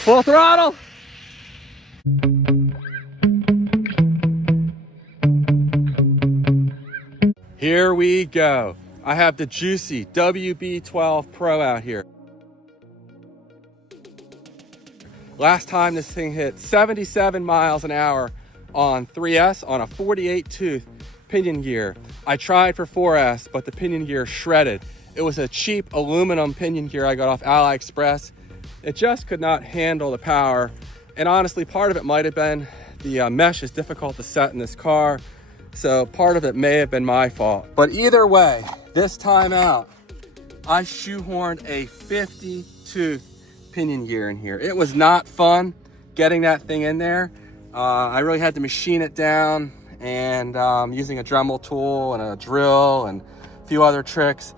Full throttle. Here we go. I have the Jiusi WB12Pro out here. Last time this thing hit 77 miles an hour on 3S on a 48 tooth pinion gear. I tried for 4S, but the pinion gear shredded. It was a cheap aluminum pinion gear I got off AliExpress. It just could not handle the power. And honestly, part of it might have been the mesh is difficult to set in this car. So part of it may have been my fault. But either way, this time out, I shoehorned a 50 tooth pinion gear in here. It was not fun getting that thing in there. I really had to machine it down and using a Dremel tool and a drill and a few other tricks.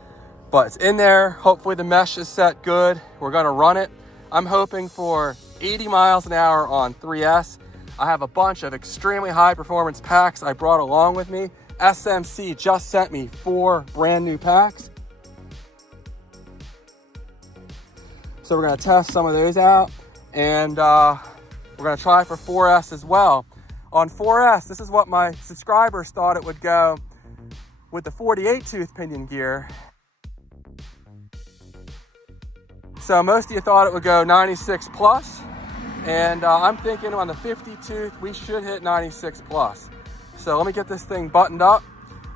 But it's in there. Hopefully the mesh is set good. We're gonna run it. I'm hoping for 80 miles an hour on 3S. I have a bunch of extremely high performance packs I brought along with me. SMC just sent me 4 brand new packs. So we're gonna test some of those out, and we're gonna try for 4S as well. On 4S, this is what my subscribers thought it would go with the 48 tooth pinion gear. So most of you thought it would go 96 plus. And I'm thinking on the 50 tooth, we should hit 96 plus. So let me get this thing buttoned up.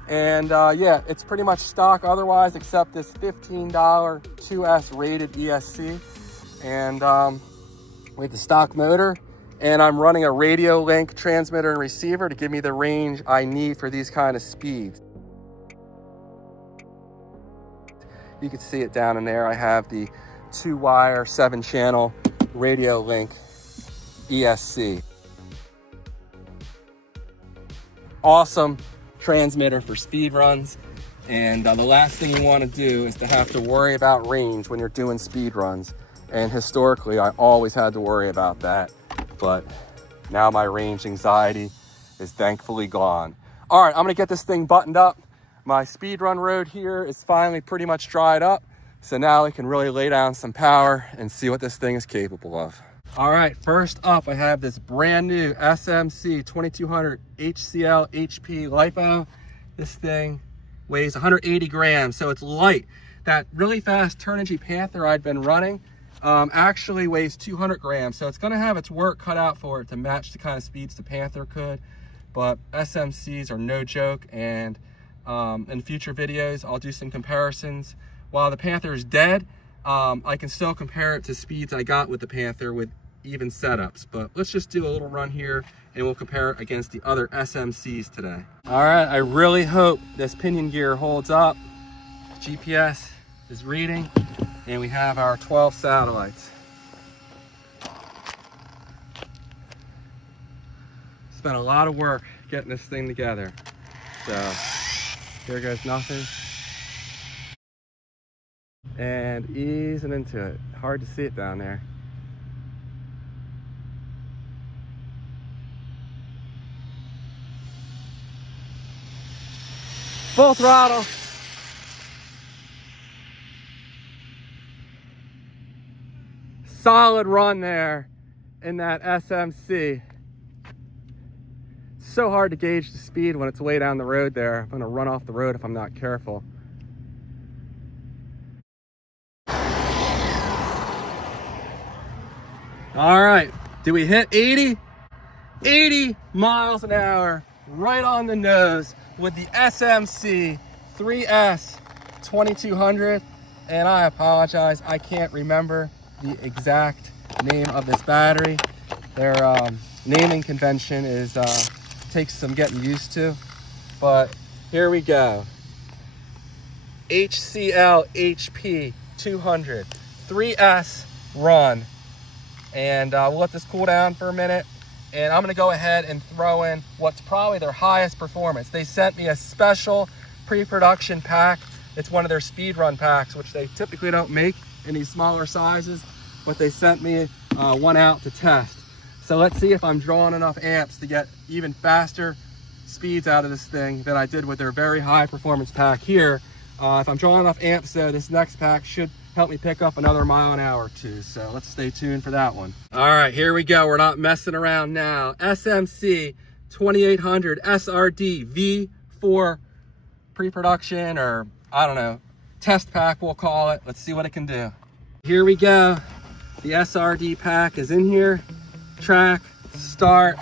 And yeah, it's pretty much stock otherwise, except this $15 2S rated ESC. And with the stock motor. And I'm running a radio link transmitter and receiver to give me the range I need for these kind of speeds. You can see it down in there. I have the 2-wire 7-channel radio link ESC. Awesome transmitter for speed runs. And the last thing you want to do is to have to worry about range when you're doing speed runs. And historically, I always had to worry about that. But now my range anxiety is thankfully gone. All right, I'm gonna get this thing buttoned up. My speed run road here is finally pretty much dried up. So now we can really lay down some power and see what this thing is capable of. All right, first up, I have this brand new SMC 2200 HCL-HP LiPo. This thing weighs 180 grams, so it's light. That really fast Turnigy Panther I'd been running actually weighs 200 grams, so it's gonna have its work cut out for it to match the kind of speeds the Panther could. But SMCs are no joke, and in future videos, I'll do some comparisons. While the Panther is dead, I can still compare it to speeds I got with the Panther with even setups. But let's just do a little run here and we'll compare it against the other SMCs today. All right, I really hope this pinion gear holds up. GPS is reading and we have our 12 satellites. Spent a lot of work getting this thing together. So here goes nothing. And easing into it. Hard to see it down there. Full throttle. Solid run there in that SMC. So hard to gauge the speed when it's way down the road there. I'm gonna run off the road if I'm not careful. All right, did we hit 80? 80 miles an hour, right on the nose with the SMC 3S 2200. And I apologize, I can't remember the exact name of this battery. Their naming convention is takes some getting used to, but here we go. HCL-HP 200 3S run. And we'll let this cool down for a minute. And I'm gonna go ahead and throw in what's probably their highest performance. They sent me a special pre-production pack. It's one of their speed run packs, which they typically don't make in these smaller sizes, but they sent me one out to test. So let's see if I'm drawing enough amps to get even faster speeds out of this thing than I did with their very high performance pack here. If I'm drawing enough amps though, this next pack should help me pick up another mile an hour or two. So let's stay tuned for that one. All right, here we go. We're not messing around now. SMC 2800 SRD V4 pre-production, or I don't know, test pack we'll call it. Let's see what it can do. Here we go. The SRD pack is in here. Track, start,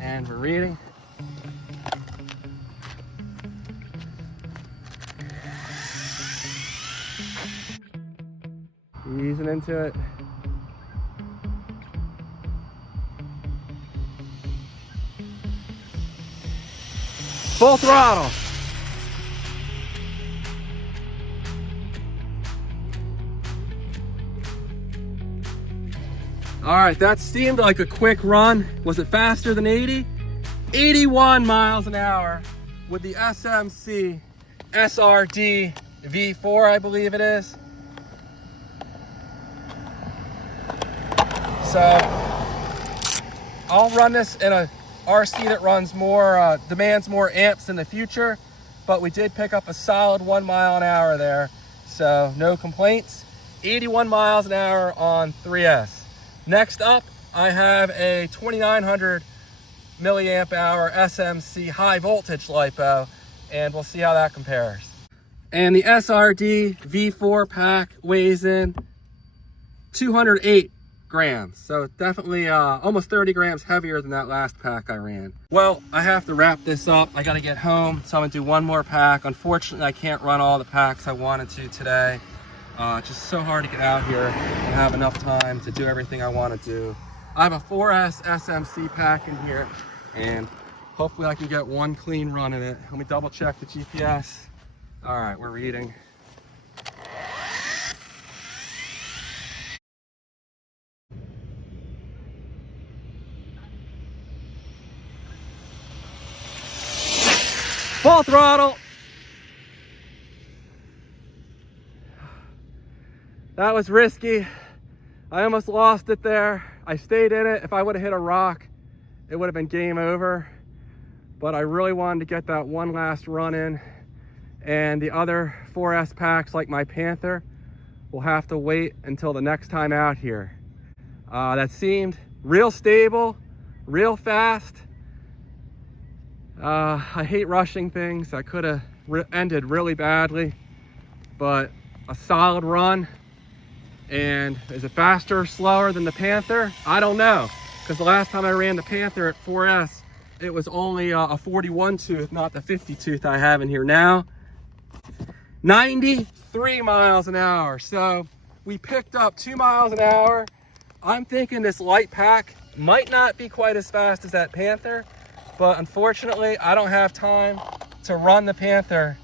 and we're reading. Easing into it. Full throttle. All right, that seemed like a quick run. Was it faster than 80? 81 miles an hour with the SMC SRD-V4, I believe it is. So I'll run this in a RC that runs more, demands more amps in the future, but we did pick up a solid 1 mile an hour there. So no complaints. 81 miles an hour on 3S. Next up, I have a 2900 milliamp hour SMC high voltage LiPo, and we'll see how that compares. And the SRD V4 pack weighs in 208 grams. So definitely almost 30 grams heavier than that last pack I ran. Well, I have to wrap this up. I got to get home, so I'm gonna do one more pack. Unfortunately, I can't run all the packs I wanted to today. It's just so hard to get out here and have enough time to do everything I want to do. I have a 4S SMC pack in here, and hopefully I can get one clean run in it. Let me double check the GPS. All right, we're reading. Full throttle. That was risky. I almost lost it there. I stayed in it. If I would have hit a rock, it would have been game over. But I really wanted to get that one last run in. And the other 4S packs, like my Panther, will have to wait until the next time out here. That seemed real stable, real fast. I hate rushing things. That could have ended really badly, but a solid run. And is it faster or slower than the Panther? I don't know, because the last time I ran the Panther at 4S, it was only a 41 tooth, not the 50 tooth I have in here now. 93 miles an hour. So we picked up 2 miles an hour. I'm thinking this light pack might not be quite as fast as that Panther, but unfortunately, I don't have time to run the Panther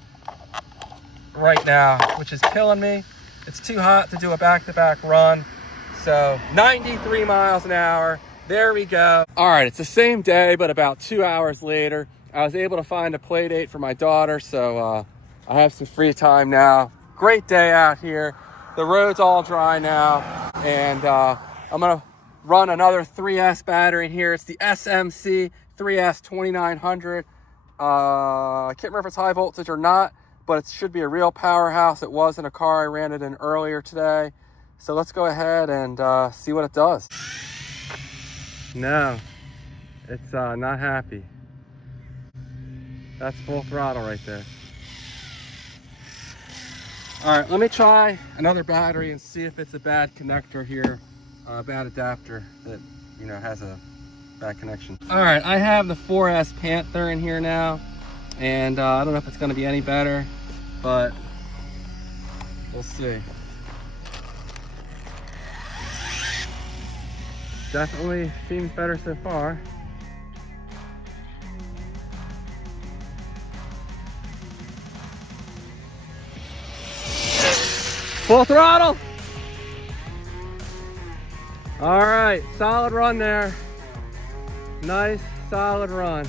right now, which is killing me. It's too hot to do a back-to-back run. So 93 miles an hour. There we go. All right, it's the same day, but about 2 hours later, I was able to find a play date for my daughter. So I have some free time now. Great day out here. The road's all dry now. And I'm gonna run another 3S battery in here. It's the SMC 3S 2900. I can't remember if it's high voltage or not, but it should be a real powerhouse. It was in a car I ran it in earlier today. So let's go ahead and see what it does. No, it's not happy. That's full throttle right there. All right, let me try another battery and see if it's a bad connector here, a bad adapter that, you know, has a bad connection. All right, I have the 4S Panther in here now, and I don't know if it's gonna be any better, but we'll see. Definitely seems better so far. Full throttle. All right, solid run there. Nice, solid run.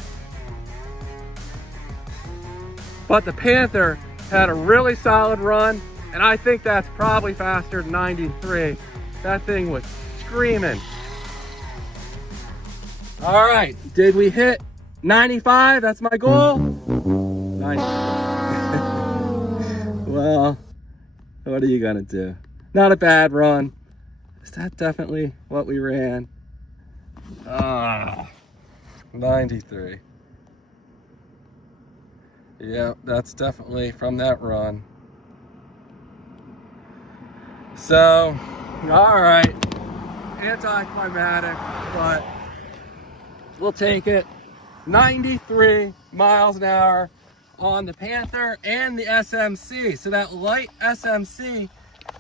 But the Panther had a really solid run, and I think that's probably faster than 93. That thing was screaming. All right, did we hit 95? That's my goal. Nice. Well, What are you gonna do? Not a bad run. Is that definitely what we ran? 93. Yep, that's definitely from that run. So, all right, anticlimactic, but we'll take it. 93 miles an hour on the Panther and the SMC. So that light SMC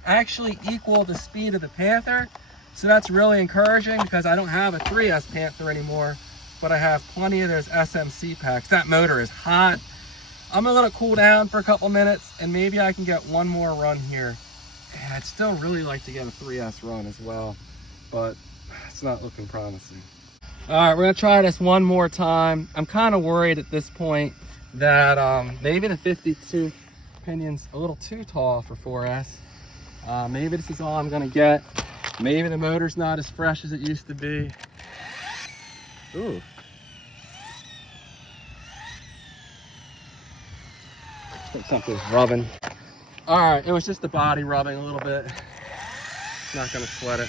actually equaled the speed of the Panther. So that's really encouraging because I don't have a 3S Panther anymore, but I have plenty of those SMC packs. That motor is hot. I'm gonna let it cool down for a couple minutes and maybe I can get one more run here. And I'd still really like to get a 3S run as well, but it's not looking promising. All right, we're gonna try this one more time. I'm kind of worried at this point that maybe the 52 Pinion's a little too tall for 4S. Maybe this is all I'm gonna get. Maybe the motor's not as fresh as it used to be. Ooh. Something's rubbing. All right, it was just the body rubbing a little bit. Not gonna sweat it.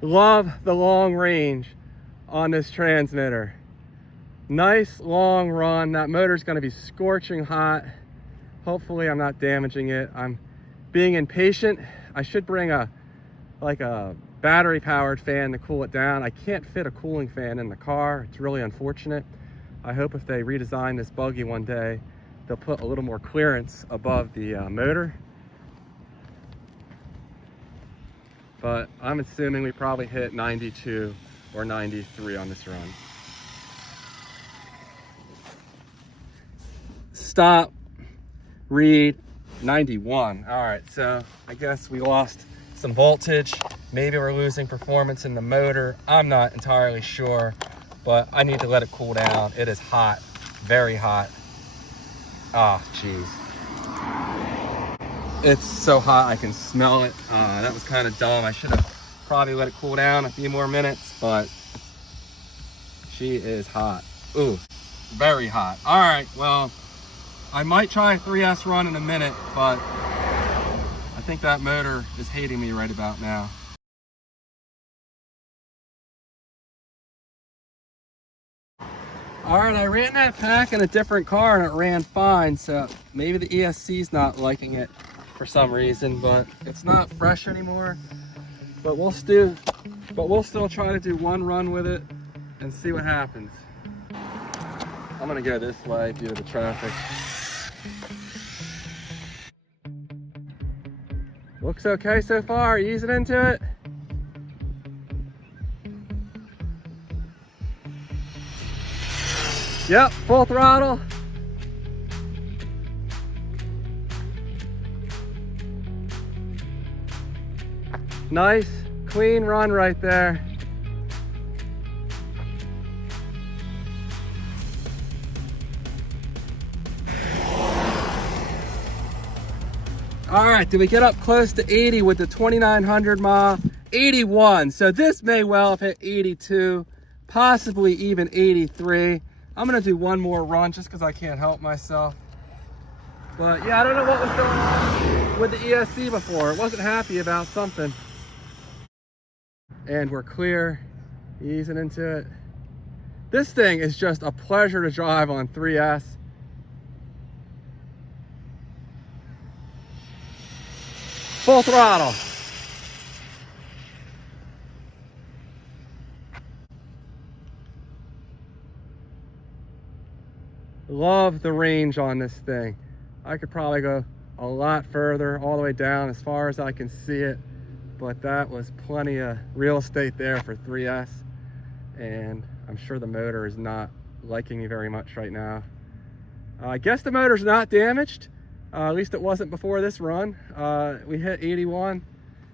Love the long range on this transmitter. Nice long run. That motor's gonna be scorching hot. Hopefully I'm not damaging it. I'm being impatient. I should bring a battery powered fan to cool it down. I can't fit a cooling fan in the car. It's really unfortunate. I hope if they redesign this buggy one day, they'll put a little more clearance above the motor. But I'm assuming we probably hit 92 or 93 on this run. Stop, read, 91. All right, so I guess we lost some voltage. Maybe we're losing performance in the motor. I'm not entirely sure, but I need to let it cool down. It is hot, very hot. Ah, geez. It's so hot, I can smell it. That was kind of dumb. I should have probably let it cool down a few more minutes, but she is hot. Ooh, very hot. All right, well, I might try a 3S run in a minute, but I think that motor is hating me right about now. All right, I ran that pack in a different car and it ran fine, so maybe the ESC's not liking it for some reason, but it's not fresh anymore. But we'll still try to do one run with it and see what happens. I'm gonna go this way due to the traffic. Looks okay so far, easing into it. Yep, full throttle. Nice, clean run right there. All right, did we get up close to 80 with the 2,900 mile? 81, so this may well have hit 82, possibly even 83. I'm gonna do one more run just because I can't help myself. But yeah, I don't know what was going on with the ESC before. It wasn't happy about something. And we're clear, easing into it. This thing is just a pleasure to drive on 3S. Full throttle. Love the range on this thing. I could probably go a lot further, all the way down as far as I can see it, but that was plenty of real estate there for 3S, and I'm sure the motor is not liking me very much right now. I guess the motor's not damaged, at least it wasn't before this run. We hit 81,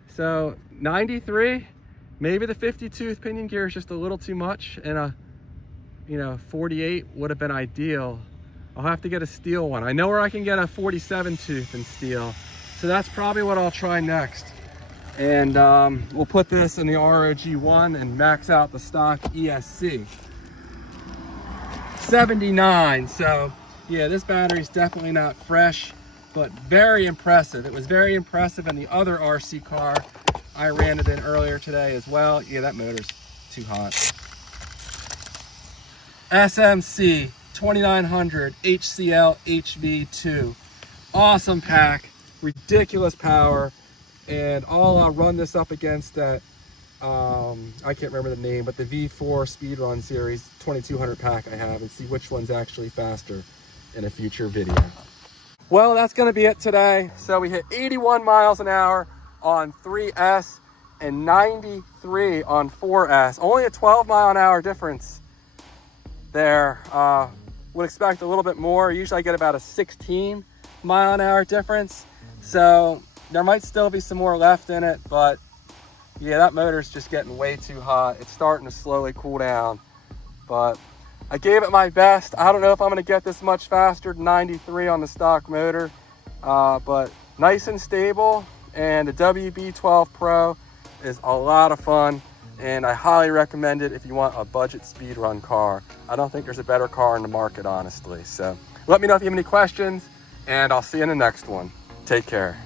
so 93. Maybe the 50-tooth pinion gear is just a little too much, and a 48 would have been ideal. I'll have to get a steel one. I know where I can get a 47 tooth in steel, so that's probably what I'll try next. And we'll put this in the ROG1 and max out the stock ESC. 79. So yeah, this battery is definitely not fresh, but very impressive. It was very impressive in the other RC car. I ran it in earlier today as well. Yeah, that motor's too hot. SMC 2900 HCL-HP V2. Awesome pack, ridiculous power. And I'll run this up against that, I can't remember the name, but the V4 Speedrun series 2200 pack I have, and see which one's actually faster in a future video. Well, that's gonna be it today. So we hit 81 miles an hour on 3S and 93 on 4S. Only a 12-mile-an-hour difference there. Would expect a little bit more. Usually I get about a 16-mile-an-hour difference. So there might still be some more left in it, but yeah, that motor's just getting way too hot. It's starting to slowly cool down, but I gave it my best. I don't know if I'm gonna get this much faster than 93 on the stock motor, but nice and stable. And the WB12Pro is a lot of fun, and I highly recommend it if you want a budget speedrun car. I don't think there's a better car in the market, honestly. So let me know if you have any questions, and I'll see you in the next one. Take care.